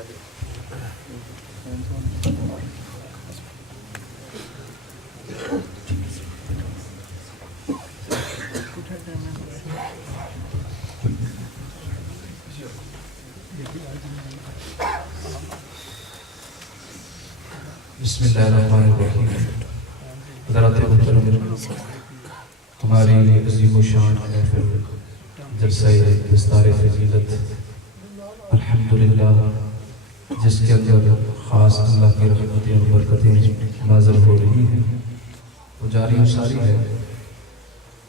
بسم اللہ الرحمن الرحیم۔ حضرات محترم، ہماری عظیم و شان محفل جلسہ دستار فضیلت الحمدللہ، جس کے اندر خاص اللہ کی رحمتیں اور برکتیں نازل ہو رہی ہیں، وہ جاری و ساری ہے۔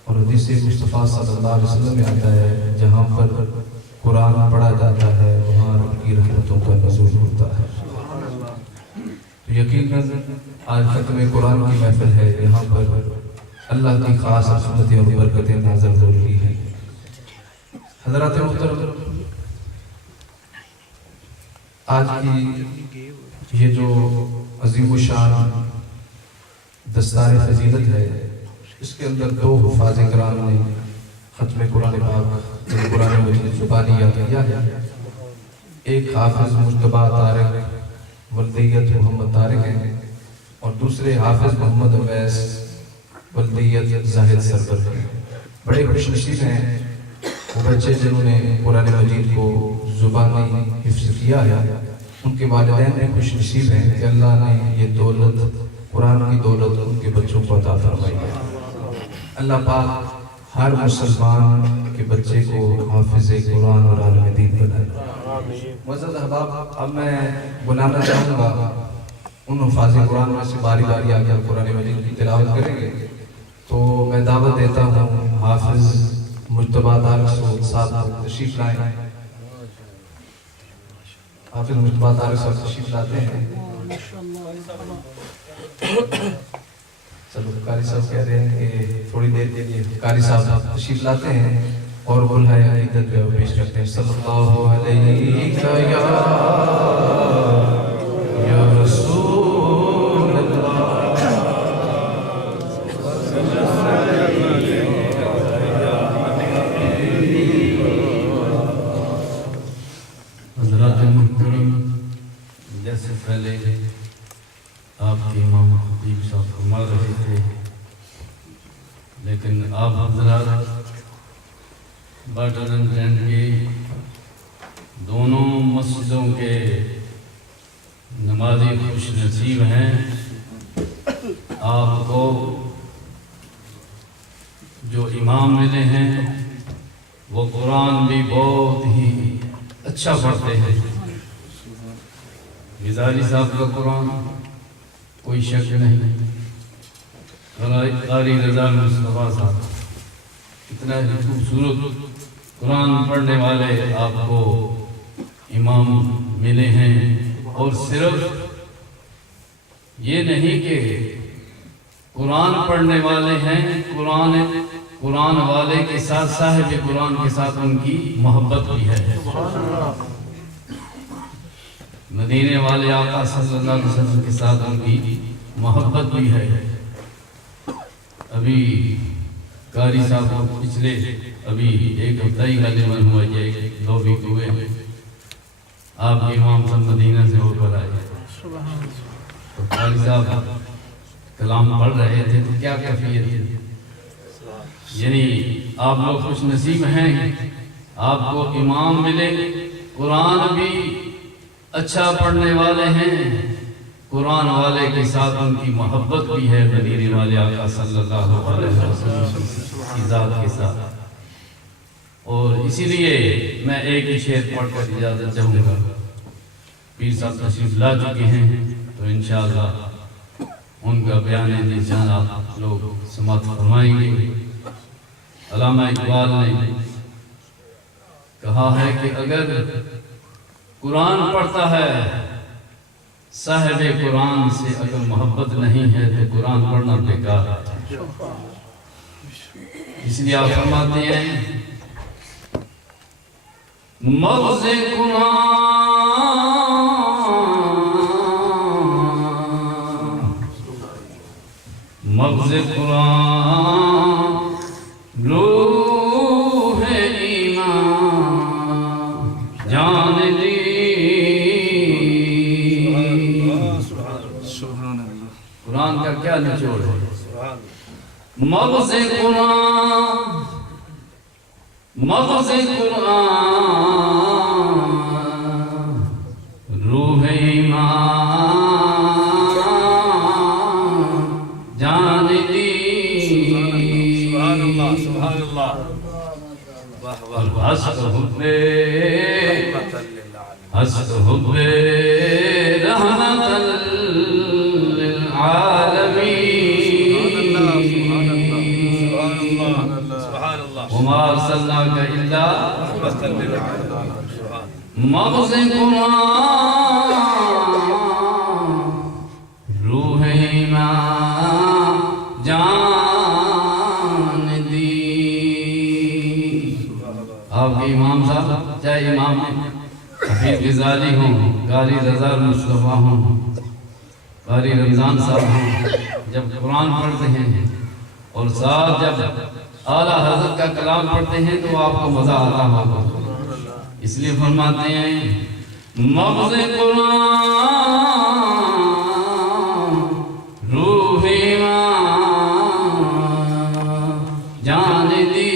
اور حدیث مصطفیٰ صلی اللہ علیہ وسلم میں آتا ہے، جہاں پر قرآن پڑھا جاتا ہے وہاں رب کی رحمتوں کا نزول ہوتا ہے۔ یقیناً آج ختم قرآن کی محفل ہے، یہاں پر اللہ کی خاص رحمتیں اور برکتیں نازل ہو رہی ہیں۔ حضرات محترم، آج کی یہ جو عظیم و شان دستار فضیلت ہے، اس کے اندر دو حفاظ کرام نے ختم قرآن پاک قرآن مجید زبانی یاد کیا ہے۔ ایک حافظ مجتبیٰ طارق ولدیت محمد طارق ہیں، اور دوسرے حافظ محمد اویس ولدیت زاہد سرور ہیں۔ بڑے خوش نصیب ہیں وہ بچے جنہوں نے قرآن مجید کو زبانی حفظ کیا ہے، ان کے والدین میں خوش نصیب ہیں کہ اللہ نے یہ دولت، قرآن کی دولت ان کے بچوں کو عطا فرمائی ہے۔ اللہ پاک ہر مسلمان کے بچے کو حافظ قرآن اور عالم دین بنائے۔ معزز احباب، اب میں بلانا چاہوں گا ان حفاظ قرآن میں سے باری باری آ کر قرآن مجید کی تلاوت کریں گے، تو میں دعوت دیتا ہوں حافظ مجتبیٰ طارق صاحب تشریف لائیں۔ حافظ مجتبیٰ طارق صاحب تشریف لاتے ہیں۔ چلو قاری صاحب کہہ رہے ہیں کہ تھوڑی دیر کے لیے قاری صاحب تشریف لاتے ہیں اور بلائے عقیدت میں پیش کرتے ہیں۔ صلی اللہ علیہ یا رسول اللہ، حضرات محترم، جیسے پہلے آپ کے امام خطیب صاحب فرما رہے تھے، لیکن آپ حضرات باٹرن اینڈ کے دونوں مسجدوں کے نمازی خوش نصیب ہیں۔ آپ کو جو امام ملے ہیں وہ قرآن بھی بہت ہی اچھا پڑھتے ہیں۔ غزالی صاحب کا قرآن کوئی شک نہیں، قاری رضا مصطفیٰ صاحب اتنا ہی خوبصورت قرآن پڑھنے والے آپ کو امام ملے ہیں۔ اور صرف یہ نہیں کہ قرآن پڑھنے والے ہیں، قرآن والے کے ساتھ صاحب قرآن کے ساتھ ان کی محبت بھی ہے۔ مدینے والے آقا صلی اللہ علیہ وسلم کے ساتھ ان کی محبت بھی ہے۔ ابھی قاری صاحب کو پچھلے ابھی ایک ہفتہ ہی غالباً ہوا، یہ 2 ویک ہوئے ہیں، آپ کے امام صاحب مدینہ سے ہو کر آئے، تو قاری صاحب کلام پڑھ رہے تھے تو کیا کیفیت تھی، یعنی آپ لوگ خوش نصیب ہیں، آپ کو امام ملے، قرآن بھی اچھا پڑھنے والے ہیں، قرآن والے کے ساتھ ان کی محبت بھی ہے، مدینے والے آقا صلی اللہ علیہ وسلم کی ذات کے ساتھ۔ اور اسی لیے میں ایک ہی شعر پڑھ کر اجازت چاہوں گا۔ پیر صاحب تشریف لا چکے ہیں تو انشاءاللہ ان کا بیان نشان آپ لوگ سماعت فرمائیں گے۔ علامہ اقبال نے کہا ہے کہ اگر قرآن پڑھتا ہے صاحب قرآن سے اگر محبت نہیں ہے تو قرآن پڑھنا بیکار ہے۔ اس لیے آپ فرماتے ہیں مغز قرآن مغز قرآن روح ایمان جان دین کیا نچوڑ ہے. مغز قرآن روح ایمان جان دی. سبحان اللہ. ہست حب رحمت للعالمین. وما ارسلناک الا مغز قرآن روح ایمان جان دی. آپ کے امام صاحب چاہے امام حفیظ غزالی ہوں، قاری رضا مصطفیٰ ہوں، قاری رمضان صاحب ہوں، جب قرآن پڑھتے ہیں اور ساتھ جب اعلیٰ حضرت کا کلام پڑھتے ہیں تو آپ کو مزہ آتا ہوگا. اس لیے فرماتے ہیں مغز قرآن روح ایمان جان دی.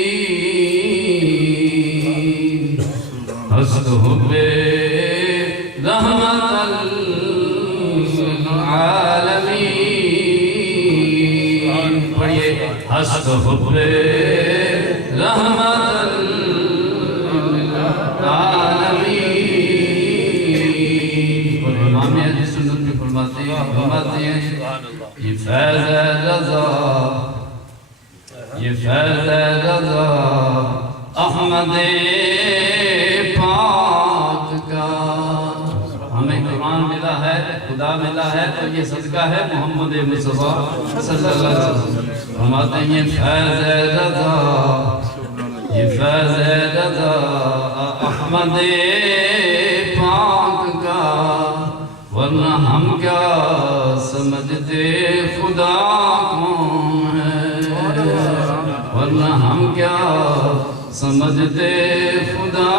ہست حب رحمت للعالمین. پڑھیے ہست حب رحمت للعالمین. اور امام اہل سنت بھی فرماتے ہیں یہ فیض رضا، یہ فیض رضا احمد پاک کا. ہمیں قرآن ملا ہے، خدا ملا ہے، تو یہ صدقہ ہے محمد مصطفیٰ صلی اللہ علیہ وسلم. فرماتے ہیں یہ فیض رضا، یہ فیض رضا احمد پاک کا. ورنہ ہم کیا سمجھتے خدا کون ہے، ورنہ ہم کیا سمجھتے خدا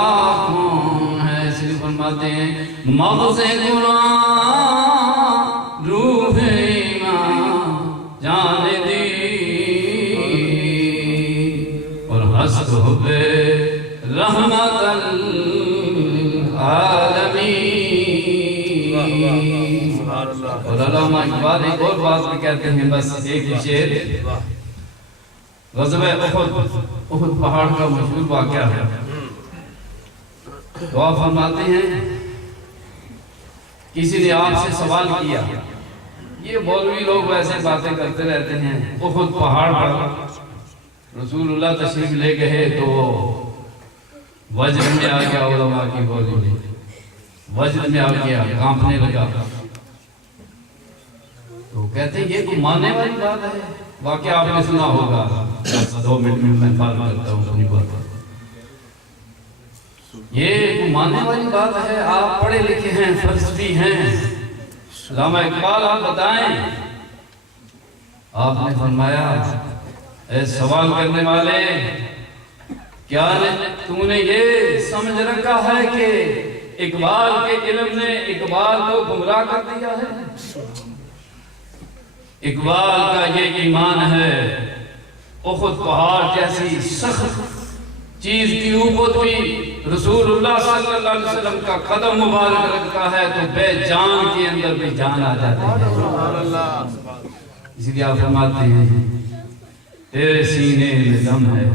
کون ہے. اس لیے فرماتے ہیں مغز قرآن روح ایمان جان دی. اور ہست حب رحمت للعالمین. اور علامہ اقبال ایک اور بات بھی کہتے ہیں، بس ایک شعر. غزوہ احد پہاڑ کا مشہور واقعہ ہے. تو آپ فرماتے ہیں کسی نے آپ سے سوال کیا، یہ مولوی لوگ ویسے باتیں کرتے رہتے ہیں، احد پہاڑ پر رسول اللہ تشریف لے گئے تو وجر میں آ گیا، علماء کی بولی وجر میں آ گیا، کانپنے لگا. تو کہتے ہیں یہ کوئی ماننے والی بات ہے. واقعہ آپ نے سنا ہوگا، 2 منٹ میں پال کرتا ہوں اپنی بات. یہ ماننے والی بات ہے. آپ پڑھے لکھے ہیں، فلسفی ہیں، علامہ اقبال آپ بتائیں. آپ نے فرمایا اے سوال کرنے والے، کیا تو نے یہ سمجھ رکھا ہے کہ اقبال کے علم نے اقبال کو گمراہ کر دیا ہے؟ اقبال کا یہ ایمان ہے احد پہاڑ جیسی سخت چیز کے اوپر بھی رسول اللہ صلی اللہ علیہ وسلم کا قدم مبارک رکھتا ہے تو بے جان کے اندر بھی جان آ جاتی ہے. اسی لیے آپ فرماتے ہیں تیرے سینے میں دم ہے،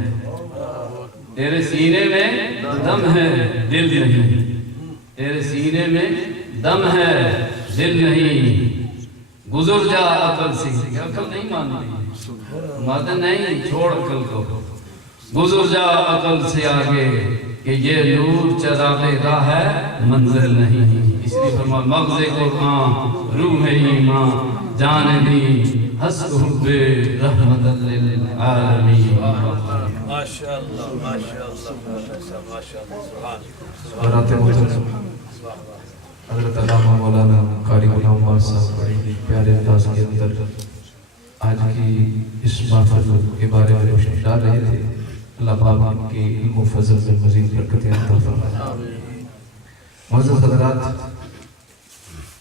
تیرے سینے میں دم ہے دل نہیں، تیرے سینے میں دم ہے دل نہیں. گزر جا عقل سے، عقل نہیں مانتی، مانتے نہیں، چھوڑ عقل کو. گزر جا عقل سے آگے کہ یہ نور چراغ راہ ہے منزل نہیں. اس لیے فرمایا مغز قرآن روح ایمان جان دی. ہست حب رحمت للعالمین. ماشاءاللہ ماشاءاللہ ماشاءاللہ. برات محترم حضرت علامہ مولانا قاری غلام عمر صاحب بڑے پیارے انداز کے اندر آج کی اس محفل کے بارے میں روشنی ڈال رہے تھے. اللہ پاک ان کی علم و فضل میں مزید برکتیں عطا فرمائے. معزز حضرات،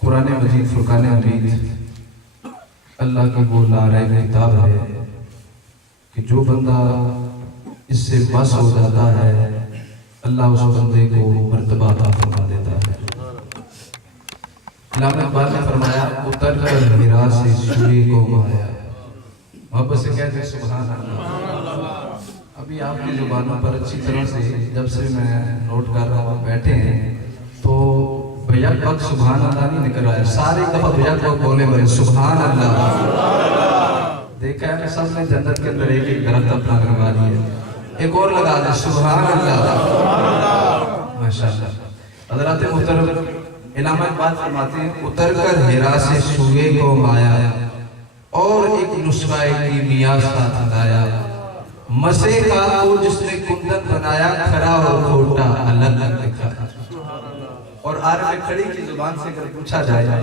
قرآن مجید فرقان حمید اللہ کی وہ لارے کتاب ہے کہ جو بندہ اس سے بس ہو جاتا ہے اللہ اس بندے کو مرتبہ عطا فرما دیتا ہے۔ علامہ اقبال نے فرمایا اتر کر ہرا سے سوئے کو مایا، محبت سے کہتے ہیں سبحان اللہ۔ ابھی آپ کی زبانوں پر اچھی طرح سے جب سے میں نوٹ کر رہا ہوں بیٹھے ہیں تو بیک وقت سبحان اللہ نہیں نکل رہا ہے، ساری دفعہ بیک وقت بولے بولے سبحان اللہ۔ دیکھا ہے سب نے جنت کے اندر ایک ایک درخت اپنا لگا لیا، ایک اور لگا دے سبحان اللہ، ماشاءاللہ۔ حضرات محترم علامہ اقبال فرماتے ہیں اتر کر ہرا سے سوئے کو مایا اور ایک نسخہ کیمیا ساتھ لایا، مسے خاک کو جس نے کندن بنایا کھرا اور کھوٹا الگ الگ لکھا۔ اور عارف کھڑی کی زبان سے اگر پوچھا جائے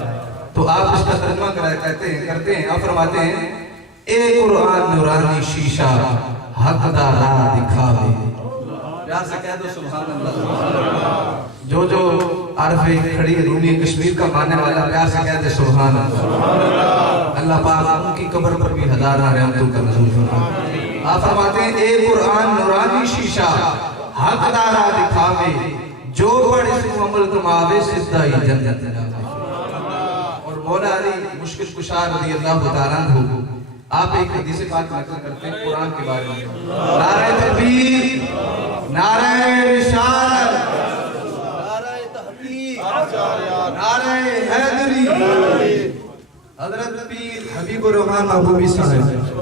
تو آپ اس کا ترجمہ کرتے ہیں، آپ فرماتے ہیں اے قرآن نورانی شیشہ حق دا راہ دکھاوے، پیار سے کہہ دو سبحان اللہ۔ جو عارف کھڑی رومی کشمیر کا ماننے والا پیار سے کہہ دے سبحان اللہ۔ اللہ پاک ان کی قبر پر بھی ہزارہ رحمتوں کا نزول فرمائے۔ آپ فرماتے ہیں اے قرآن نورانی شیشہ حق دا راہ دکھاوے، جو پڑھ اس کو عمل کماوے سدھا ہی جنت جاوے۔ اور مولا علی مشکل کشا رضی اللہ تعالیٰ عنہ آپ ایک حدیث پاک نقل کرتے ہیں قرآن کے بارے میں، نعرہ تکبیر، نعرہ رسالت، نعرہ تحقیق، نعرہ حیدری، حضرت پیر حبیب الرحمن محبوبی صاحب۔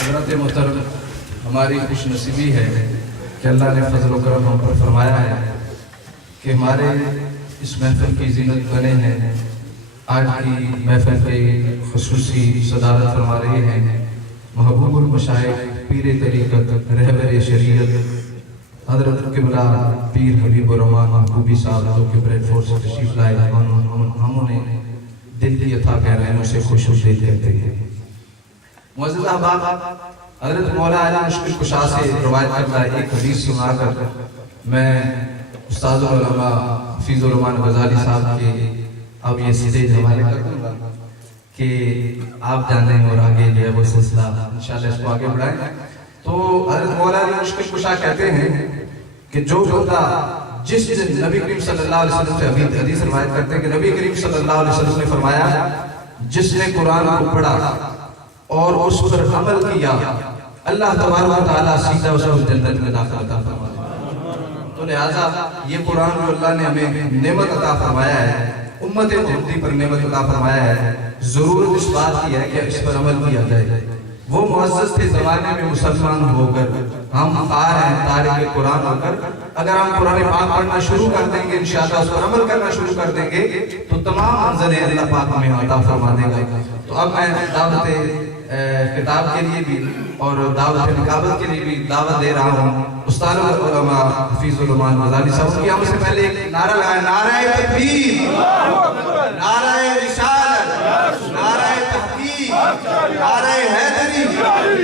حضرت محترم ہماری خوش نصیبی ہے کہ اللہ نے فضل و کرم ہم پر فرمایا ہے کہ ہمارے اس محفل کی زینت بنے ہیں۔ آج کی محفل کے خصوصی صدارت فرما رہے ہیں محبوب المشائخ پیر طریقت رہبر شریعت حضرت قبلہ پیر حبیب الرحمن محبوبی صاحب جو کہ بریڈ فورٹ سے تشریف لائے، ہم انہیں دل کی عطا کہہ رہے ہیں، اسے خوش آمدید کہتے ہیں۔ معزز احباب، حضرت مولا علی مشکل کشا سے روایت کرتا ہے ایک حدیث سنا کر میں استاد العلماء حفیظ الرحمن غزالی صاحب کے اب یہ سٹیج حوالے کر دوں گا کہ آپ جانیں اور آگے جو ہے وہ سلسلہ انشاءاللہ اس کو آگے بڑھائیں۔ تو حضرت مولا علی مشکل کشا کہتے ہیں کہ جو بندہ جس نبی کریم صلی اللہ علیہ وسلم سے حدیث روایت کرتے ہیں کہ نبی کریم صلی اللہ علیہ وسلم نے فرمایا جس نے قرآن کو پڑھا اور اس پر عمل کیا اللہ تبارک و تعالیٰ سیدھا اسے اس جنت میں داخل عطا فرمائے۔ تو لہٰذا یہ قرآن جو اللہ نے ہمیں نعمت عطا فرمایا ہے، امت محمدی پر نعمت عطا فرمایا ہے، ضرورت اس بات کی ہے کہ اس پر عمل کیا جائے۔ وہ معزز تھے زمانے میں مسلمان ہو کر، ہم خار ہیں تارک قرآن ہو کر، اگر ہم قرآن پاک پڑھنا شروع کر دیں گے انشاءاللہ اس پر عمل کرنا شروع کر دیں گے تو تمام منزلیں اللہ پاک ہمیں عطا فرما دے گا۔ تو اب میں دعوت خطاب کے لیے بھی اور دعوت نقابت کے لیے بھی دعوت دے رہا ہوں استاد العلماء حفیظ الرحمن غزالی صاحب کی۔ ہم سے پہلے ایک نعرہ لگائیں، نعرہ تکبیر، نعرہ رسالت، نعرہ تحقیق، نعرہ حیدری،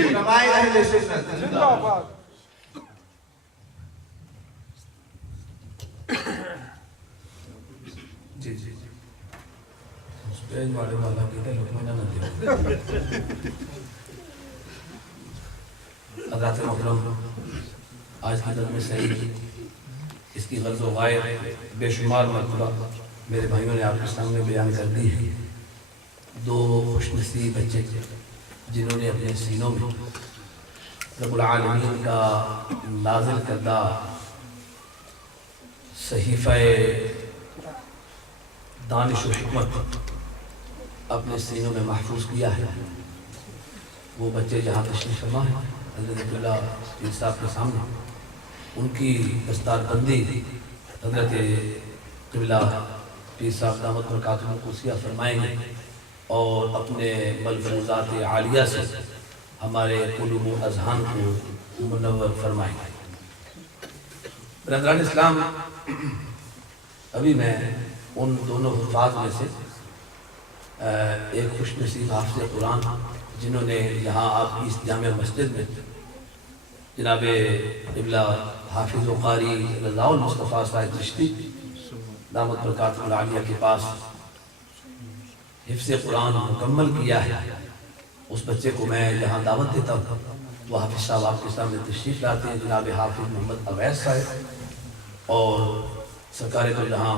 علماء اہل سنت۔ جی جی والے والا کہتے ہیں لکمہ نہ دے۔ حضرات محترم، آج کی نظم صحیح اس کی غرض و غایت بے شمار مرتبہ میرے بھائیوں نے آپ کے سامنے بیان کر دی ہے۔ دو خوش نصیب بچے جنہوں نے اپنے سینوں میں رب العالمین کا نازل کردہ صحیفہ دانش و حکمت اپنے سینوں میں محفوظ کیا ہے، وہ بچے جہاں تشریف فرما ہے حضرت عبداللہ پیر صاحب کے سامنے ان کی دستار بندی حضرت قبلہ پیر صاحب دامت برکاتہ القدسیہ فرمائیں گے اور اپنے ملفوظات عالیہ سے ہمارے قلوب و اذہان کو منور فرمائیں گے۔ برادران اسلام، ابھی میں ان دونوں حفاظ میں سے ایک خوش نصیب حافظ قرآن جنہوں نے یہاں آپ کی اس جامع مسجد میں جناب قبلہ حافظ و قاری رضا المصطفیٰ صاحب چشتی دامت برکاتہ العالیہ کے پاس حفظ قرآن مکمل کیا ہے، اس بچے کو میں یہاں دعوت دیتا ہوں۔ وہ حافظ صاحب آپ کے سامنے تشریف لاتے ہیں، جناب حافظ محمد اویس صاحب، اور سرکار تو جہاں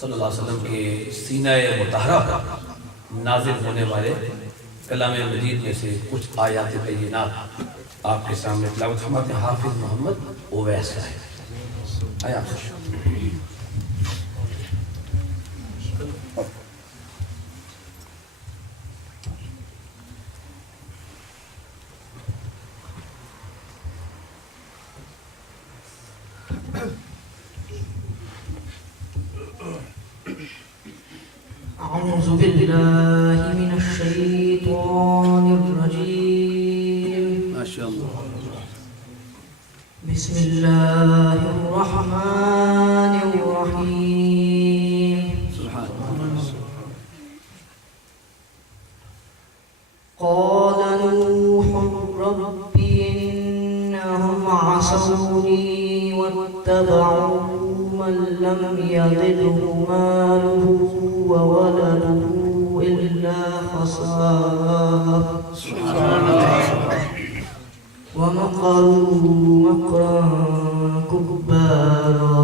صلی اللہ علیہ وسلم کے سینہ مطہرہ پر نازل ہونے والے کلام مجید میں سے کچھ آیات بینات آپ کے سامنے تلاوت فرماتے ہیں۔ حافظ محمد اویس صاحب آیا أعوذ بالله من الشيطان الرجيم. ما شاء الله. بسم الله الرحمن الرحيم. سبحان الله. قال نوح رب إنهم عصوني واتبعوا من لم يزده ماله وولده إلا خسارا ومكروا مكرا كبارا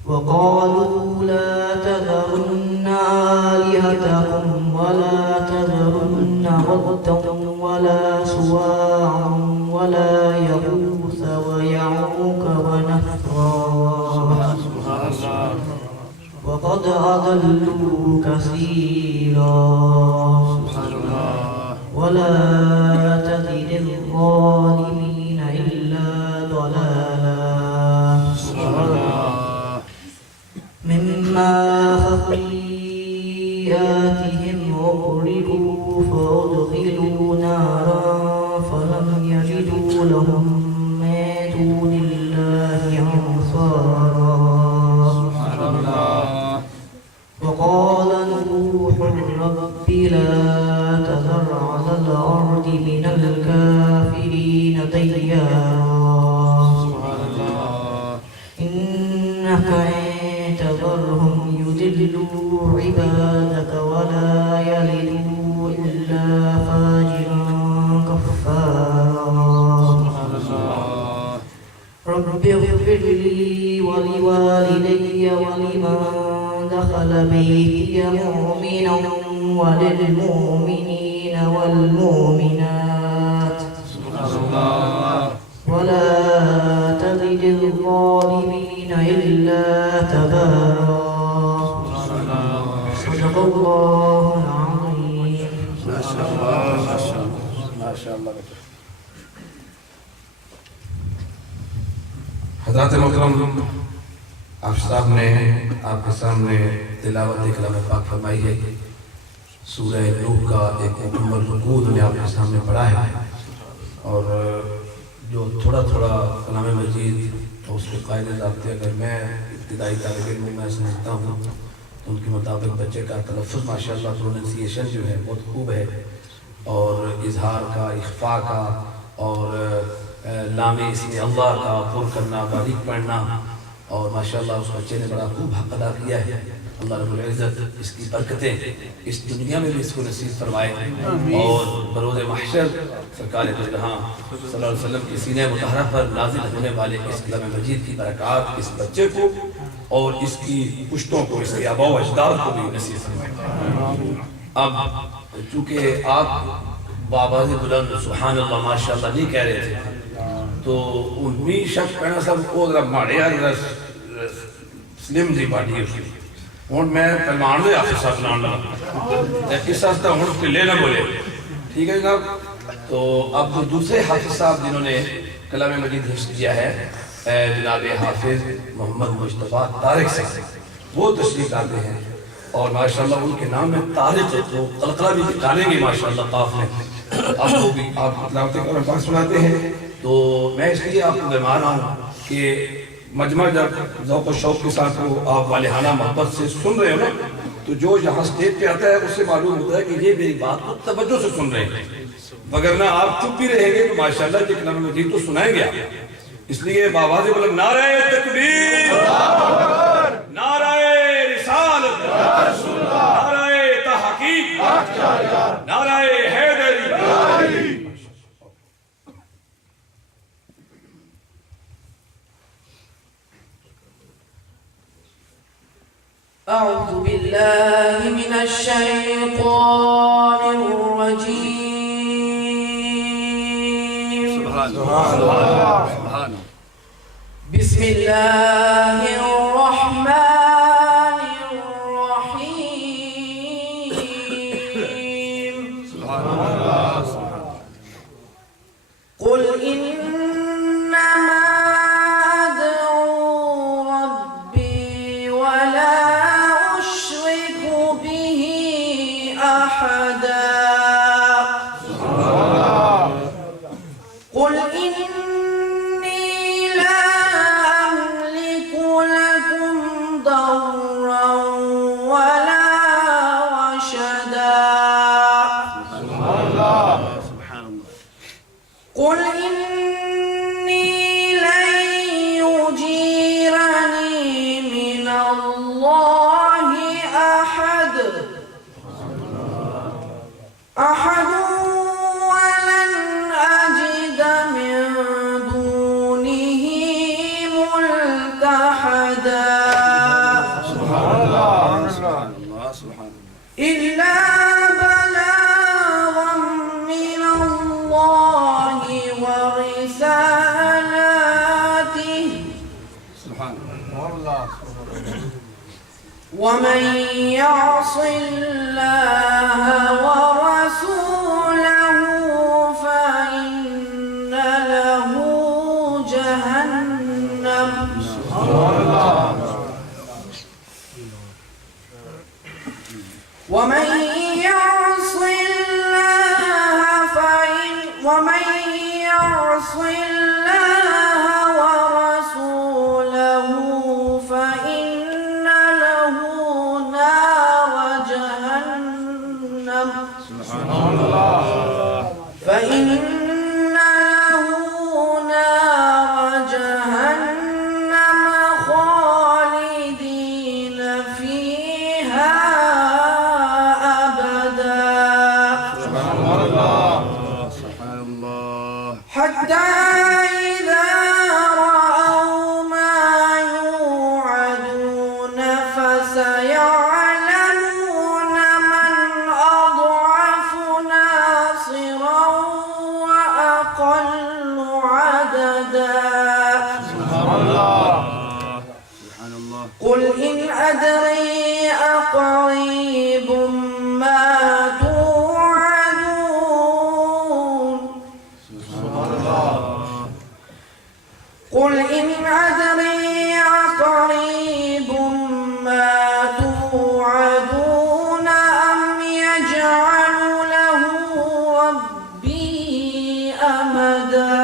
وقالوا لا تذرن آلهتكم ولا تذرن ودا ولا سواعا ولا يغوث ويعوق ونسرا وقد أضلوا كثيرا ولا تزد الظالمين إلا ضلالا مما خطيئاتهم أغرقوا فأدخلوا نارا فلم يجدوا لهم من دون الله أنصارا وقال نوح رب لا تذر على الأرض من الكافرين ديارا إنك إن تذرهم يضلوا عبادك ولا يلدوا إلا فاجرا كفارا رب اغفر لي ولوالدي ولمن دخل بيتي مؤمنا وللمؤمنين والمؤمنات ولا تزد الظالمين إلا تبارا صدق الله العظيم. ما شاء الله. ما شاء الله. حضرات محترم، آپ صاحب نے آپ کے سامنے تلاوت کلام پاک فرمائی ہے۔ سورہ نوح کا ایک مکمل رکوع نے آپ کے سامنے پڑھا ہے، اور جو تھوڑا تھوڑا کلام مجید اور اس کے قاعدے ضابطے اگر میں ابتدائی طالب علم میں سمجھتا ہوں تو ان کے مطابق بچے کا تلفظ ماشاءاللہ پروننسیشن جو ہے بہت خوب ہے، اور اظہار کا، اخفاء کا، اور لام اسم اللہ کا پر کرنا، باریک پڑھنا، اور ماشاءاللہ اس بچے نے بڑا خوب حق ادا کیا ہے۔ اللہ رب العزت اس کی برکتیں اس دنیا میں بھی اس کو نصیب فرمائے، اور بروز محشر سرکار دو جہاں صلی اللہ علیہ وسلم کی سینہ مطہرہ پر نازل ہونے والے اس کلام مجید کی برکات اس بچے کو اور اس کی پشتوں کو، اس کے آباء و اجداد کو بھی نصیب فرمائے۔ اب چونکہ آپ بآواز بلند سبحان اللہ ماشاءاللہ نہیں کہہ رہے تھے، تو انہی شخص پہنا سب کو ذرا ماڑے یا سلم دی باڈی ہے اس کی، اور میں پہلوان دے آپ سے ساتھ لان لگا اس ہستا ہوں کہ لے نہ بولے، ٹھیک ہے جناب۔ تو اب جو دوسرے حافظ صاحب جنہوں نے کلام مجید حفظ کیا ہے، جناب حافظ محمد مصطفیٰ طارق صاحب، وہ تشریف لاتے ہیں، اور ماشاءاللہ ان کے نام میں طارق تو قلقلہ بھی ڈالیں گے ماشاءاللہ قاف میں۔ اب وہ بھی آپ تلاوت کلام پاک سناتے ہیں، تو میں اس لیے آپ کو مہمان ہوں کہ مجمع جب ذوق و شوق کے ساتھ وہ آپ والہانہ محبت سے سن رہے ہو نا، تو جو یہاں سٹیج پہ آتا ہے اس سے معلوم ہوتا ہے کہ یہ میری بات کو توجہ سے سن رہے ہیں، وگرنہ آپ چپ بھی رہیں گے تو ماشاءاللہ یہ کلام مجید تو سنائیں گے آپ۔ اس لیے بآواز بلند نعرہ تکبیر، نعرہ رسالت، نعرہ تحقیق، نعرہ حیدری۔ أعوذ بالله من الشيطان الرجيم. بسم الله الرحمن الرحيم. قل إنما أدعو ربي ولا أشرك به أحدا. قل إني لا أملك لكم ضرا ولا رشدا. قل إني لن يجيرني من الله أحد ولن أجد من دونه ملتحدا. إلا بلاغا من الله ورسالاته. ومن يعص الله ورسوله فإن له جهنم. ومن يعص الله ورسوله فإن له نار جهنم. فإن له نار جهنم خالدين فيها أبدا. حتى إذا رأوا ما يوعدون فسيعلمون من أضعف ناصرا وأقل عددا. قل إن أدري أقريب ما توعدون. قل إن أدري أقريب ما توعدون أم يجعل له ربي أمدا.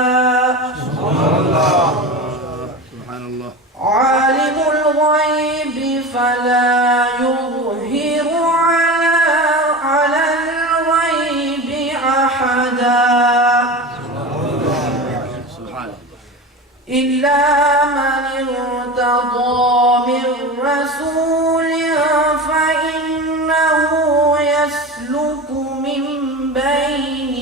عالم الغيب فلا يظهر على الغيب أحدا إلا من ارتضى من رسول فإنه يسلك من بين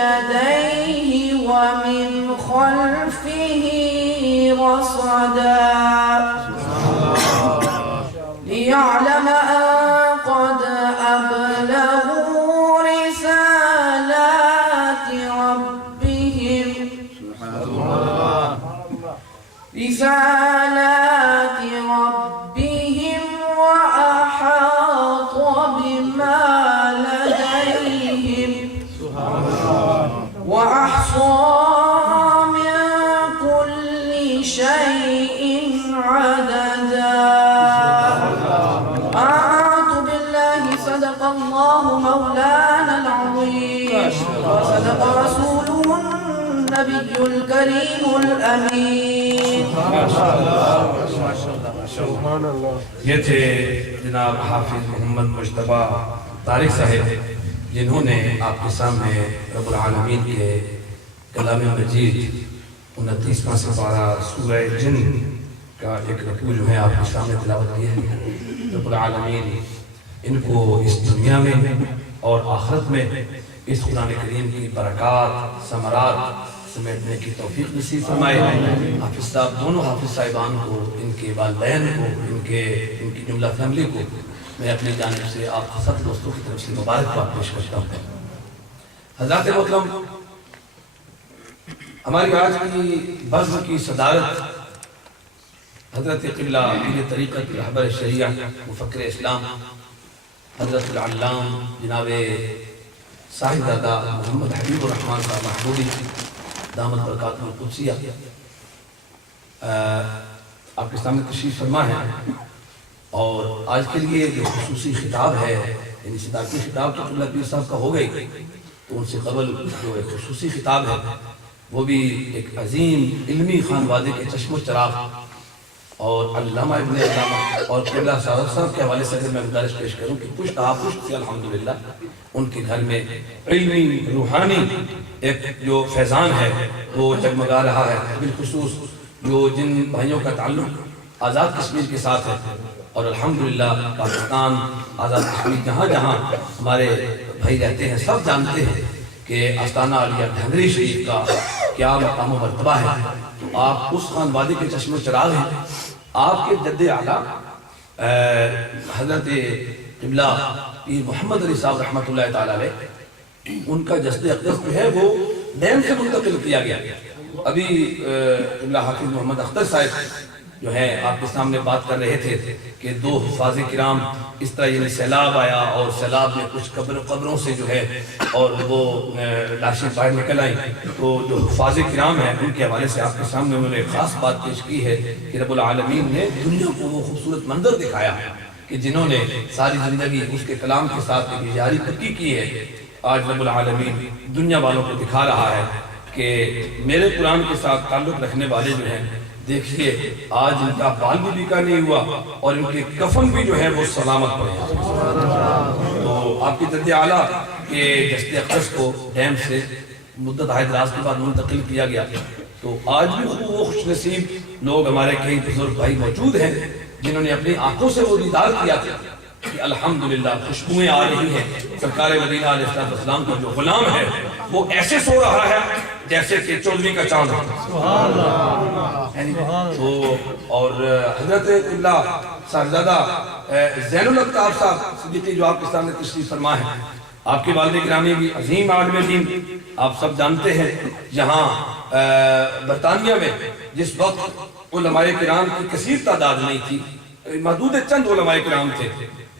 يديه ومن خلفه رصدا ليعلم أن قد أبلغوا رسالات ربهم وأحاط بما لديهم وأحصى من كل شيء عددا. أعوذ بالله صدق الله مولانا العظيم. النبي الكريم الأمين. یہ تھے جناب حافظ محمد مجتبیٰ طارق صاحب، جنہوں نے آپ کے سامنے رب العالمین کے کلام مجید 29واں سپارہ سورہ جن کا ایک رکوع جو ہے آپ کے سامنے تلاوت کیا ہے۔ رب العالمین ان کو اس دنیا میں اور آخرت میں اس قرآن کریم کی برکات ثمرات سمیٹنے کی توفیق نصیب فرمائے۔ حافظ صاحب، دونوں حافظ صاحبان کو، ان کے والدین کو، ان کی جملہ فیملی کو میں اپنی جانب سے آپ سب دوستوں کی طرف سے مبارکباد پیش کرتا ہوں۔ حضرات محترم، ہماری آج کی بزم کی صدارت حضرت قبلہ پیر طریقت رہبر شریعہ مفکر اسلام حضرت العلام جناب صاحبزادہ محمد حبیب الرحمن صاحب محمودی دامت برکاتہ القدسیہ آپ کے سامنے تشریف فرما ہے، اور آج کے لیے جو خصوصی خطاب ہے، یعنی صدارتی خطاب تو قبلہ پیر صاحب کا ہو گئی، تو ان سے قبل جو ایک خصوصی خطاب ہے وہ بھی ایک عظیم علمی خانوادے کے چشم و چراغ اور علامہ ابن علامہ اور قبلہ صاحب کے حوالے سے اگر میں گزارش پیش کروں کہ پشت آپشت سے الحمدللہ ان کے گھر میں علمی روحانی ایک جو فیضان ہے وہ جگمگا رہا ہے، بالخصوص جو جن بھائیوں کا تعلق آزاد کشمیر کے ساتھ ہے، اور الحمدللہ پاکستان آزاد کشمیر جہاں جہاں ہمارے بھائی رہتے ہیں سب جانتے ہیں کہ آستانہ عالیہ ڈھنگری شریف کا کیا مقام و مرتبہ ہے۔ آپ اس خانوادے کے چشم و چراغ ہیں۔ آپ کے جد اعلیٰ حضرت قبلہ پیر محمد علی صاحب رحمۃ اللہ تعالیٰ علیہ، ان کا جسد اقدس جو ہے وہ ڈیم سے منتقل کیا گیا۔ ابھی قبلہ حافظ محمد اختر صاحب جو ہے آپ کے سامنے بات کر رہے تھے کہ 2 حفاظ کرام اس طرح یعنی سیلاب آیا اور سیلاب میں کچھ قبروں سے جو ہے اور وہ لاشیں باہر نکل آئیں، تو جو حفاظ کرام ہیں ان کے حوالے سے آپ کے سامنے انہوں نے خاص بات پیش کی ہے کہ رب العالمین نے دنیا کو وہ خوبصورت منظر دکھایا کہ جنہوں نے ساری زندگی اس کے کلام کے ساتھ ایک یاری پکی کی ہے، آج رب العالمین دنیا والوں کو دکھا رہا ہے کہ میرے قرآن کے ساتھ تعلق رکھنے والے جو ہیں، دیکھیے آج ان کا بال بھی بیکا نہیں ہوا اور ان کے کفن بھی جو ہے وہ سلامت پڑے۔ تو آپ کی جد اعلیٰ کے جسد اقدس کو ڈیم سے مدت دراز کے بعد منتقل کیا گیا، تو آج بھی وہ خوش نصیب لوگ ہمارے کئی بزرگ بھائی موجود ہیں جنہوں نے اپنی آنکھوں سے وہ دیدار کیا تھا کہ الحمدللہ خوشبوئیں آ رہی ہیں، سرکار مدینہ علیہ السلام کا جو غلام ہے وہ ایسے سو رہا ہے جیسے کہ چودھویں کا چاند۔ تو اور حضرت قبلہ صاحبزادہ زین الافطاب صاحب صدیقی جو آپ کے سامنے تشریف فرما ہے، آپ کے والد گرامی بھی عظیم عالم دین، آپ سب جانتے ہیں یہاں برطانیہ میں جس وقت علماء کرام کی کثیر تعداد نہیں تھی، محدود چند علماء کرام تھے،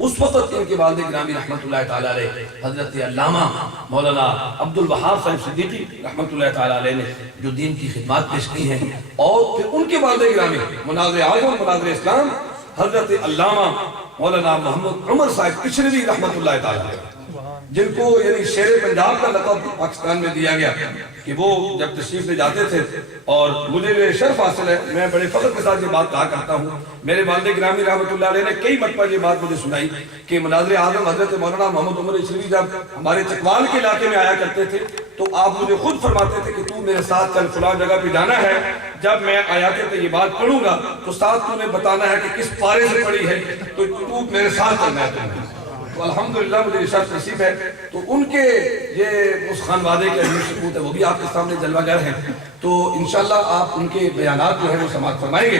اس وقت ان کے والد گرامی رحمت اللہ تعالیٰ علیہ حضرت علامہ مولانا عبد الوہاب صاحب صدیقی رحمت اللہ تعالیٰ علیہ نے جو دین کی خدمات پیش کی ہیں، اور پھر ان کے والد گرامی مناظر اعظم مناظر اسلام حضرت علامہ مولانا محمد عمر صاحب کشروی رحمت اللہ تعالیٰ علیہ، جن کو یعنی شیر پنجاب کا لقب پاکستان میں دیا گیا کہ وہ جب تشریف لے جاتے تھے، اور مجھے شرف حاصل ہے، میں بڑے فخر کے ساتھ یہ بات کہا کرتا ہوں، میرے والد گرامی رحمت اللہ علیہ نے کئی مرتبہ یہ بات مجھے سنائی کہ مناظر اعظم حضرت مولانا محمد عمر کشروی جب ہمارے چکوال کے علاقے میں آیا کرتے تھے تو آپ مجھے خود فرماتے تھے کہ تو میرے ساتھ چل فلاں جگہ پہ جانا ہے، جب میں آیاتیں پہ یہ بات پڑھوں گا تو ساتھ تو نے بتانا ہے کہ کس پارے سے پڑھی ہے، تو میرے ساتھ چلنا ہے تمہیں۔ تو الحمدللہ مجھے رشاد نصیب ہے، تو ان کے یہ اس خانوادے کے علمی ثبوت ہے وہ بھی آپ کے سامنے جلوہ گر ہیں، تو انشاءاللہ آپ ان کے بیانات جو ہے وہ سماعت فرمائیں گے۔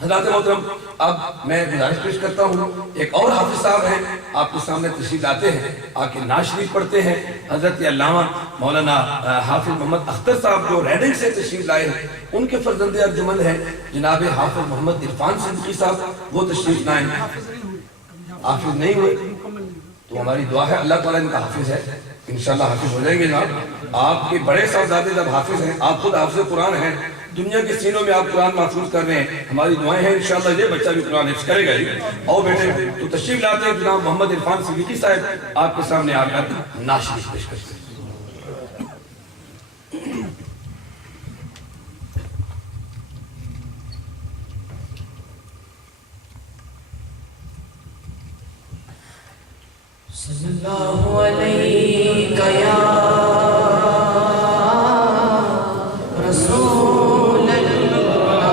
حضرات محترم، اب میں گزارش پیش کرتا ہوں، ایک اور حافظ صاحب ہیں آپ کے سامنے تشریف لاتے ہیں، آ کے نعت شریف پڑھتے ہیں، حضرت علامہ مولانا حافظ محمد اختر صاحب جو ریڈنگ سے تشریف لائے ہیں، ان کے فرزند ارجمند ہیں جناب حافظ محمد عرفان صدیقی صاحب، وہ تشریف لائیں۔ حافظ نہیں ہوئے تو ہماری دعا ہے اللہ تعالیٰ ان کا حافظ ہے، انشاءاللہ حافظ ہو جائیں گے جناب۔ آپ کے بڑے صاحبزادے جب حافظ ہیں، آپ خود حافظ قرآن ہیں، دنیا کے سینوں میں آپ قرآن محفوظ کر رہے ہیں، ہماری دعائیں ہیں انشاءاللہ یہ بچہ بھی قرآن حفظ کرے گا ہی۔ اور بیٹے تو تشریف لاتے ہیں جناب محمد عرفان صدیقی صاحب آپ کے سامنے آ کر نعت شریف پیش کرتے ہیں۔ صلی اللہ علیہ یا رسول اللہ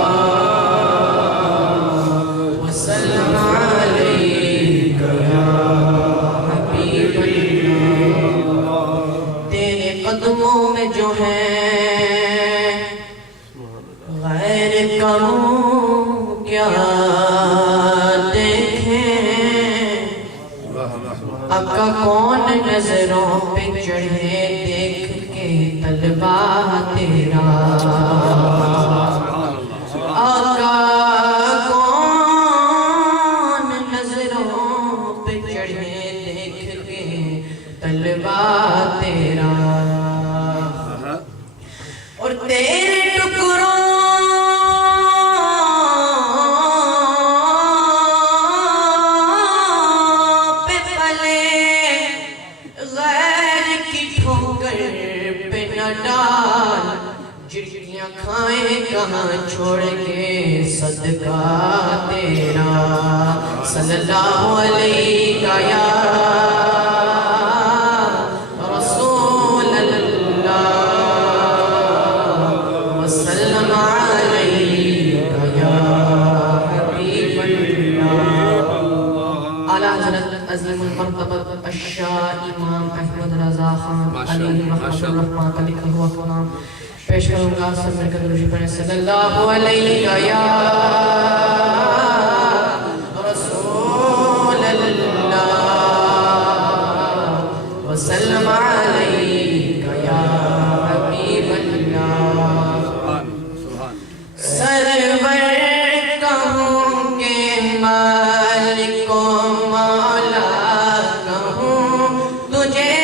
وسلم علیہ یا حبیب اللہ. تیرے قدموں میں جو ہے غیر کا منہ کیا آقا کون نظروں پہ چڑھے دیکھ کے طلبہ تیرا. آقا کون نظروں پہ چڑھے دیکھ کے طلبہ تیرا. اور تیرے ٹکڑوں جڑیاں کھائیں کہاں چھوڑ کے صدقہ تیرا. صلی اللہ علیہ یا رسول اللہ وسلم علیہ یا حبیب اللہ. اعلیٰ حضرت عظیم المرتبہ الشاہ امام احمد رضا خان علیہ رحمۃ الرحمٰن کا لکھا ہوا کلام پیش کروں گا. سب مل کر درود پڑھیں. صلی اللہ علیہ یا رسول اللہ وسلم علیہ یا حبیب اللہ. سرور کہوں کہ مالک و مولا کہوں تجھے.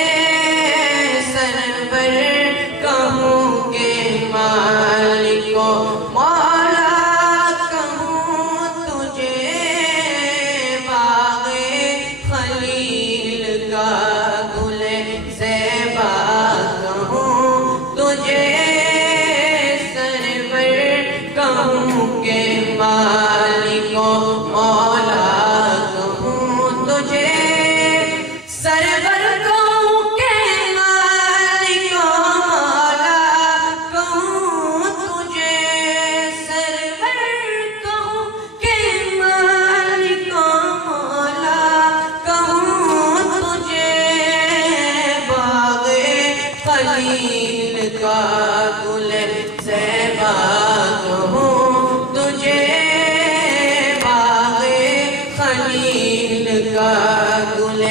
سرور کہوں کہ مالک و مولا کہوں تجھے. باغ خلیل کا گل زیبا کہوں تجھے. سرور کہوں کہ مالک و مولا کہوں تجھے. سرور کہوں کہ مالک و مولا کہوں تجھے. سرور کہوں کہ مالک و مولا کہوں تجھے. باغ خلیل کا گل زیبا کہوں تجھے. باغ خلیل کا گل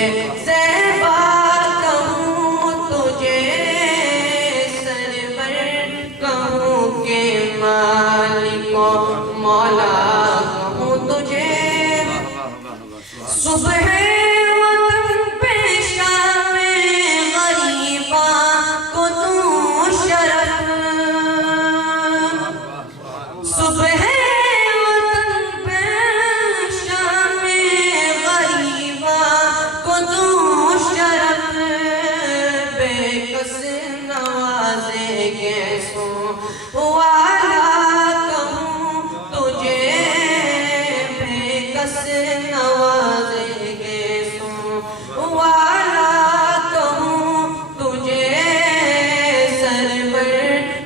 زیبا کہوں تجھے. سرور کہوں کہ مالک و مولا کہوں تجھے. صبح وطن پہ شام غریباں کو تو شرف. صبح وطن پہ شام غریباں کو تو شرف. بے کس نوازے گیسوں والا کہوں تجھے. بے کس نوازے گیسوں والا کہوں تجھے. سرور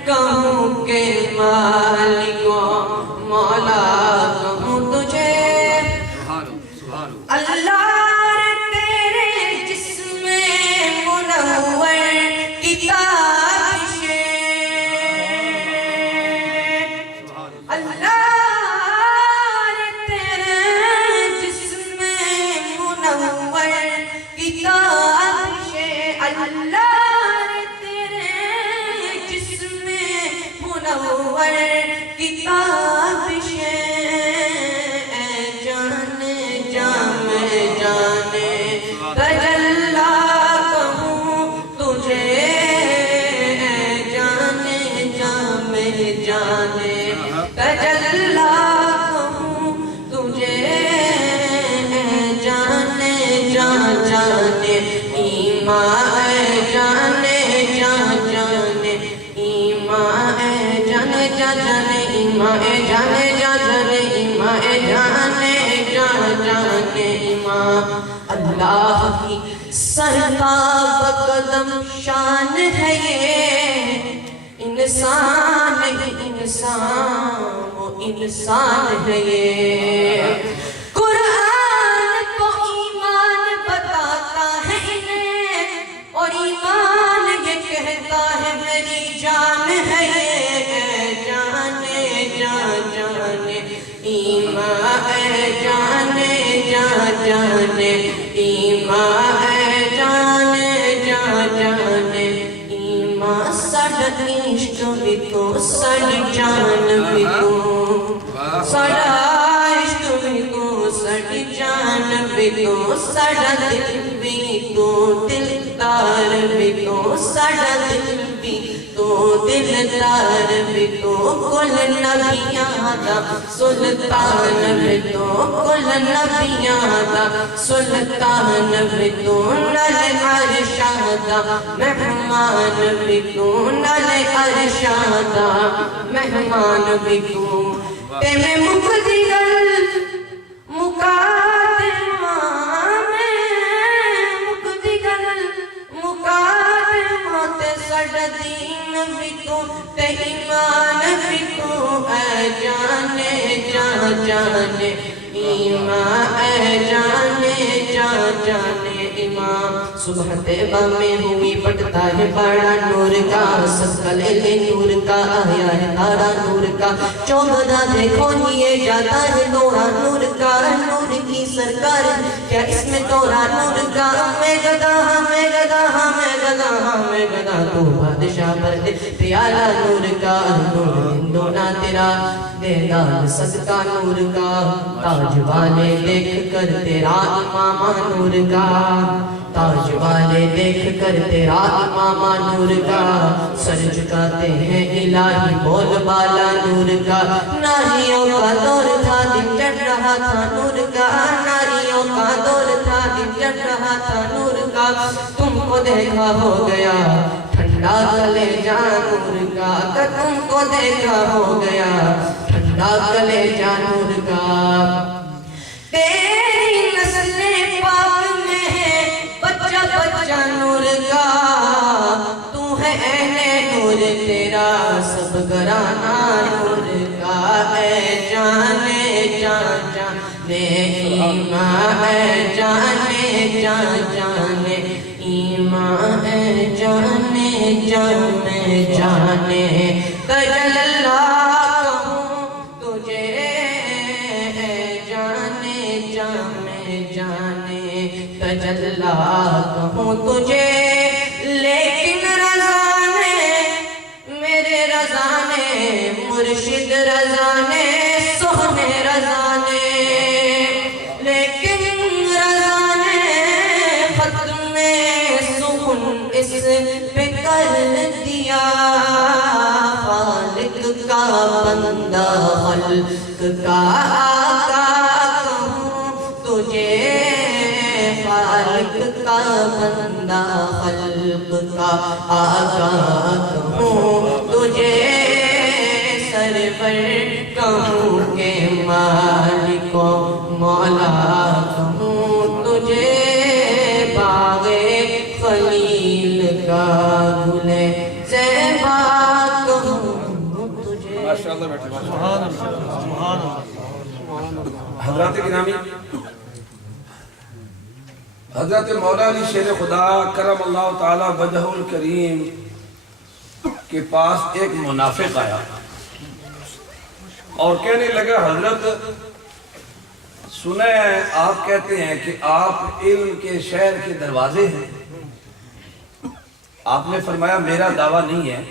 کہوں کہ مالک و مولا کہوں تجھے. اللہ تیرے جسم منور کی تابش. اللہ تیرے جسم منور کی تابش. اللہ تیرے جسم منور کی تابش. جان جام جانے تجلا کہوں تجھے. جان جام جانے تجلا کہوں تجھے. جانے جان جانے ایمان جانے جان جانے ایمان جانے جان جانے ایمان جانے جان جانے ایمان جانے جان جانے ایمان. اللہ کی سرتا بقدم شان ہے یہ انسان انسان وہ انسان ہے یہ قرآن کو ایمان بتاتا ہے انہیں اور ایمان یہ کہتا ہے میری جان ہے یہ جانے جان جانے ایمان ہے جانے جان جانے ایمان ہے جانے جان جانے ایمان ساڑا عشق بھی تو ساڑی جان بھی تو ساڑا عشق بھی تو ساڑی جان بھی تو ساڑا دل بھی تو دلدار بھی تو ساڑا دل بھی تو دلدار بھی تو کل نبیاں دا سلطان بھی تو کل نبیاں دا سلطان بھی تو نل عرشاں دا مہمان بھی تو نل عرشاں دا مہمان بھی تو تے میں مقدر مقادمہ میں مقدر مقادمہ تے سڑ دین بھی تو تے ایمان بھی تو اے جانے جان جانے ایمان اے جانے جان جانے ایمان صبح طیبہ میں ہوئی پڑتا ہے بڑا نور کا صدقہ لے لے نور کا آیا ہے تارا نور کا چوبدہ دیکھو یہ جاتا ہے دورا نور کا نور کی سرکار کیا اس میں دورا نور کا ہمیں گدا ہمیں گدا ہمیں گدا ہمیں گدا تو بادشاہ پر دے پیالہ نور کا نور ہندونا تیرا دیدار صدقہ نور کا تاج والے دیکھ کر تیرا امامہ نور کا تاج والے دیکھ کر تیرا امامہ نور کا سر جھکاتے ہیں الہی بول بالا نور کا ناریوں کا دور تھا دن چڑھ رہا تھا نور کا ناریوں کا دور تھا دن چڑھ رہا تھا نور کا تم کو دیکھا ہو گیا ٹھنڈا کلیجہ نور کا تم کو دیکھا ہو گیا ٹھنڈا کلیجہ نور کا تیری نسل پاک میں ہے بچہ بچہ نور کا تو ہے اہل نور تیرا سب گرانا نور کا اے جانے جان جانے ایمان اے جانے جان جانے ایمان اے جانے جانے جانے تجل اللہ کہوں تجھے اے جانے جانے جانے تجلا کہوں تجھے لیکن رضا نے میرے رضا نے مرشد رضا نے سونے رضا نے لیکن رضا نے ختم سخن اس پہ کر دیا خالق کا بندہ خلق کا آقا کہوں تجھے خالق کا بندہ خلق کا آقا کہوں تجھے سرور کہوں کہ مالک و مولا کہوں تجھے باغ خلیل کا گل زیبا کہوں تجھے ماشاءاللہ بیٹھے حضرات گرامی حضرت مولا علی شیر خدا کرم اللہ تعالی وجہ الکریم کے پاس ایک منافق آیا اور کہنے لگا حضرت سنا ہے آپ کہتے ہیں کہ آپ علم کے شہر کے دروازے ہیں آپ نے فرمایا میرا دعویٰ نہیں ہے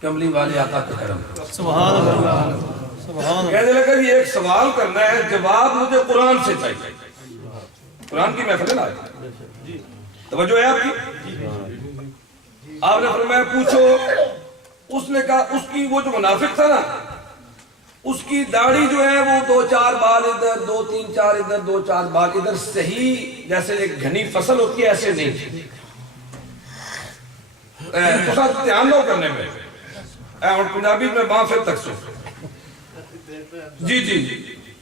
کملی والے آقا کا کرم سبحان اللہ کہنے لگا یہ ایک سوال کرنا ہے جواب مجھے قرآن سے چاہیے قرآن کی محفل ہے نا توجہ ہے آپ کی آپ نے فرمایا پوچھو اس نے کہا اس کی وہ جو منافق تھا نا اس کی داڑھی جو ہے وہ 2-4 بال ادھر 2-3-4 ادھر 2-4 بال ادھر صحیح جیسے ایک گھنی فصل ہوتی ہے ایسے نہیں تو ساتھ دھیان لو کرنے میں اور پنجابی میں پھر تک سو جی جی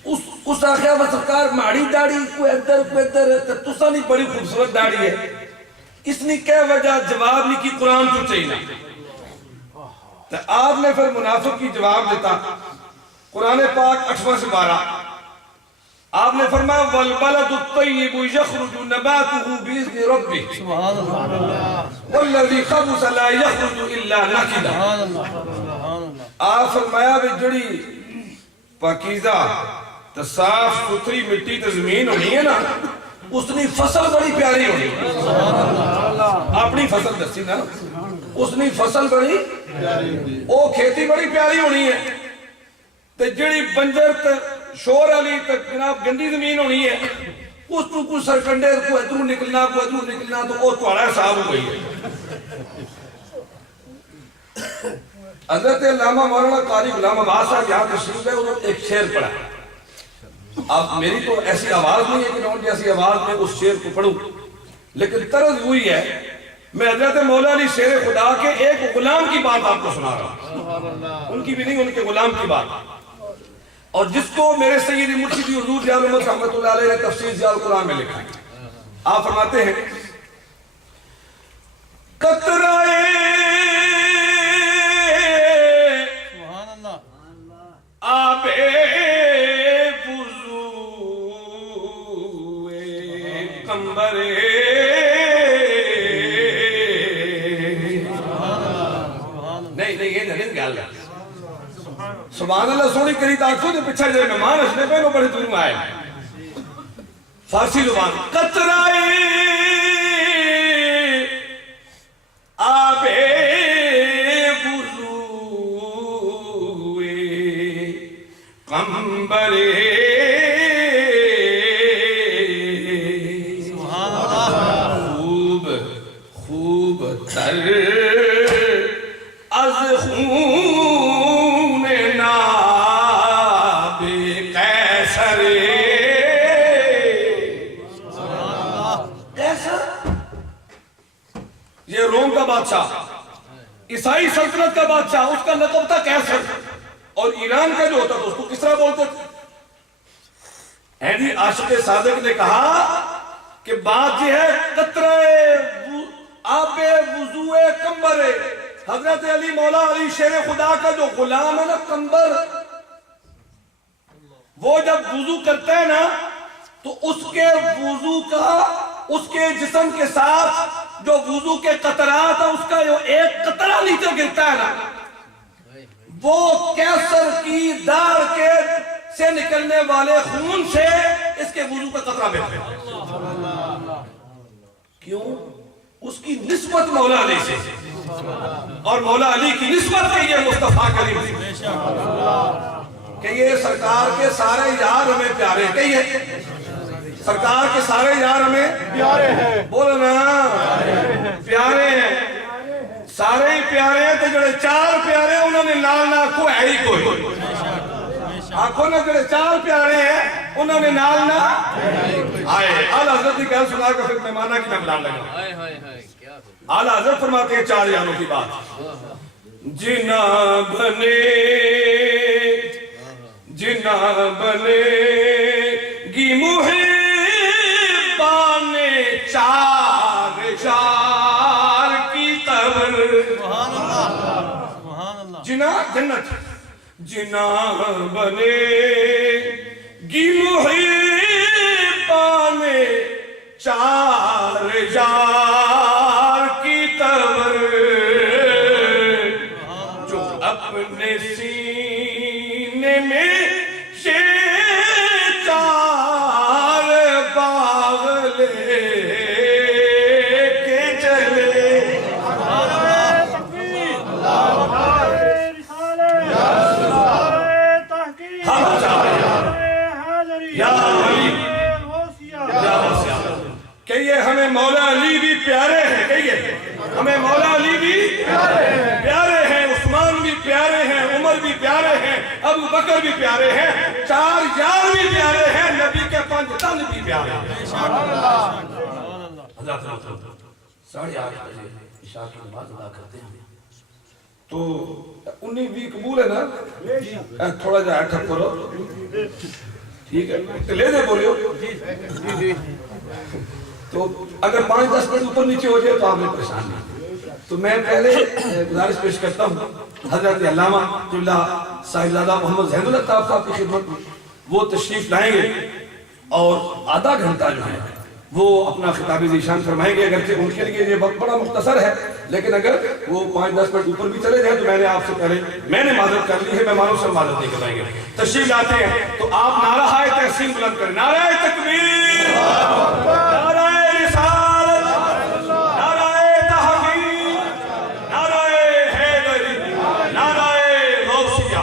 اس آخیا وہ سرکار ماڑی داڑھی کوئی ادھر تسا نہیں بڑی خوبصورت داڑھی ہے اس نے کیا وجہ جواب نہیں کی قرآن تو چاہیے تو آپ نے پھر منافق کی جواب دیتا قرآن پاک 8واں سے 12 آپ نے فرمایا والبلد الطیب یخرج نباته باذن ربه سبحان اللہ والذی خبث لا یخرج الا نکدا سبحان اللہ آپ فرمایا بھی جڑی پاکیزہ تو صاف ستھری مٹی تو زمین ہونی ہے نا اس نے فصل بڑی پیاری ہونی اپنی فصل دسی نا اس نے فصل بڑی او کھیتی بڑی پیاری ہونی ہے تے جڑی بنجر تے شور علی تے جناب گندی زمین ہونی ہے اس تو کچھ سرکنڈے کو ادھر نکلنا تو او تھوڑا حساب ہو گئی ہے حضرت علامہ مولانا قاری غلام عباس صاحب یہاں تشریف ہے انہوں نے ایک شعر پڑھا اب میری تو ایسی آواز نہیں ہے کہ میں ان کی ایسی آواز میں اس شعر کو پڑھوں لیکن طرز ہوئی ہے میں حضرت مولا علی شیر خدا کے ایک غلام کی بات آپ کو سنا رہا ہوں ان کی بھی نہیں ان کے غلام کی بات اور جس کو میرے سید مرشدی حضور ضیاء الحق رحمۃ اللہ علیہ نے تفسیر ضیاء القرآن میں لکھا ہے آپ فرماتے ہیں قطرائے آب کمبر نہیں یہ نہیں گل ہے سبحان اللہ سونی کری تاکسو دے پچھا جائے مہمان اس نے پہنو بڑے دور میں آئے فارسی زبان قطرائے آب وضوئے کمبر از خون ناب قیصر یہ روم کا بادشاہ عیسائی سلطنت کا بادشاہ اس کا لقب تھا قیصر اور ایران کا جو ہوتا تھا اس کو کس طرح بولتے تھے جی عاشق صادق نے کہا کہ بات یہ ہے قطرہ آب وضوء کمبر حضرت علی مولا علی شیر خدا کا جو غلام ہے نا کمبر وہ جب وضو کرتا ہے نا تو اس کے وضو کا اس کے جسم کے ساتھ جو وضو کے قطرات ہیں اس کا جو ایک قطرہ نیچے گرتا ہے نا وہ کیسر کی دار کے سے نکلنے والے خون سے اس کے وضو کا قطرہ بہتا ہے کیوں اس کی نسبت مولا علی سے اور مولا علی کی نسبت کے یہ مصطفیٰ کریم کہ یہ سرکار کے سارے یار ہمیں پیارے ہیں کہیے سرکار کے سارے یار ہمیں پیارے ہیں بولو نا پیارے ہیں سارے ہی پیارے ہیں تو جڑے چار پیارے ہیں انہوں نے نال نہ کو ہے ہی کوئی آنکھوں نے جڑے چار پیارے ہیں انہوں نے نال نہ آئے آل حضرت کی کہل سنا کر پھر مہمانہ کی نملان لگا آل حضرت فرماتے ہیں چار یانوں کی بات جنا بنے گی محبان چار چار کی قبر جنا جنت جنا بنے گی محبان چار چار کی قبر جو اپنے سینے میں چار باغ لے کے چلے کہیے ہمیں مولا علی بھی پیارے ہیں کہیے ہمیں مولا علی بھی پیارے ہیں عثمان بھی پیارے ہیں عمر بھی پیارے ہیں ابو بکر بھی پیارے ہیں چار یار بھی پیارے ہیں نبی کے پنج تن بھی پیارے ہیں 8:30 بجے عشاء کی نماز ادا کرتے ہیں تو 19-20 قبول ہے نا تھوڑا جا ٹھپ کرو ٹھیک ہے لے دے بولیو تو اگر 5-10 منٹ اوپر نیچے ہو جائے تو آپ نے پریشان نہیں. تو میں پہلے گزارش پیش کرتا ہوں حضرت علامہ صاحبزادہ محمد زین الطاف صاحب کی خدمت میں. وہ تشریف لائیں گے اور آدھا گھنٹہ جو ہے وہ اپنا خطاب ذیشان فرمائیں گے. اگرچہ ان کے لیے یہ وقت بڑا مختصر ہے لیکن اگر وہ 5-10 منٹ اوپر بھی چلے جائیں تو میں نے آپ سے پہلے میں نے معذرت کر لی ہے, مہمانوں سے معذرت نہیں کرائیں گے. تشریف لاتے ہیں تو آپ نعرہ تحسین بلند کریں. نعرہ تکبیر, نعرہ رسالت, نعرہ تحقیق, نعرہ حیدری, نعرہ غوثیہ.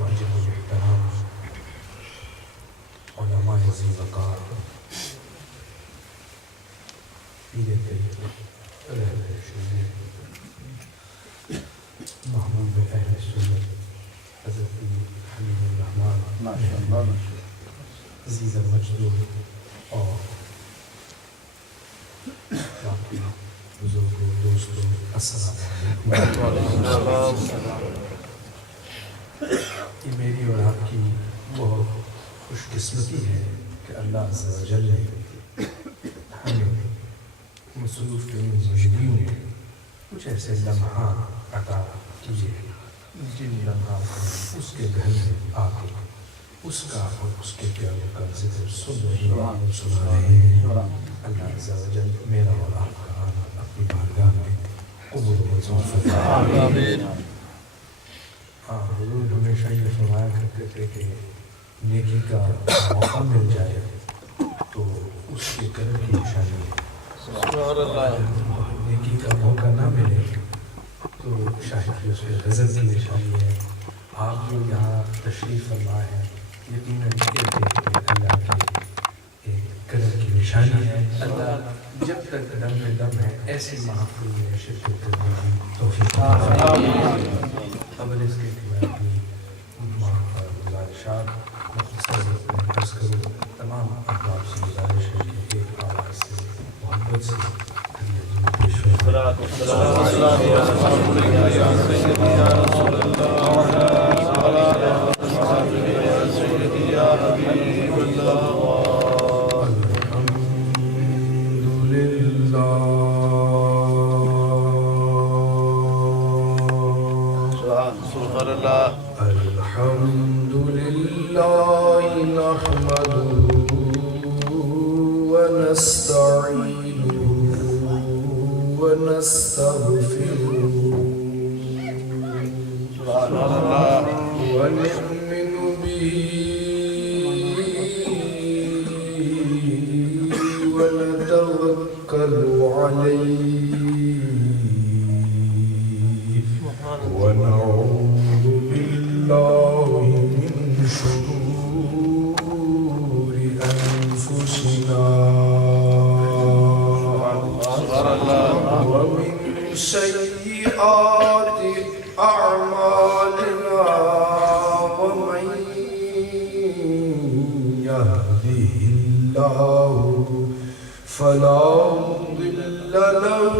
واجب الاحترام علماء ذی وقار پیر طریقہ رہبر شریعت محبوب اہل سنت حضرت حبیب الرحمن عزیز مجدور اور باقی بزرگوں دوستوں السلام علیکم. یہ میری اور آپ کی بہت خوش قسمتی ہے کہ اللہ عز و جل نے ہمیں مصروف زندگیوں میں کچھ ایسے لمحات عطا کیے جن لمحات میں اس کے گھر میں آ کے اس کا اور اس کے پیاروں کا ذکر سن رہے ہیں اور سنا رہے ہیں. اللہ عز و جل میرا اور آپ کا آنا اپنی بارگاہ میں قبول و منظور فرمائے. حضور ہمیشہ یہ فرمایا کرتے تھے کہ نیکی کا موقع مل جائے تو اس کے کرم کی نشانی ہے. نیکی کا موقع نہ ملے تو شاید اس کے غضب کی نشانی ہے. آپ جو یہاں تشریف فرما ہے یقیناً اللہ کے کرم کی نشانی ہے. اللہ جب تک دم میں دم ہے ایسی محفل میں شرکت کرنے کی توفیق قبل اس کے میں اپنی گزارشات مختصر میں عرض کروں. تمام احباب سے گزارش ہے کہ ایک آواز سے محبت سے الحمد لله نحمده ونستعينه ونستغفره ونؤمن به ونتوكل عليه ونعوذ بالله من شرور أنفسنا ومن سيئات أعمالنا ومن يهده الله فلا مضل له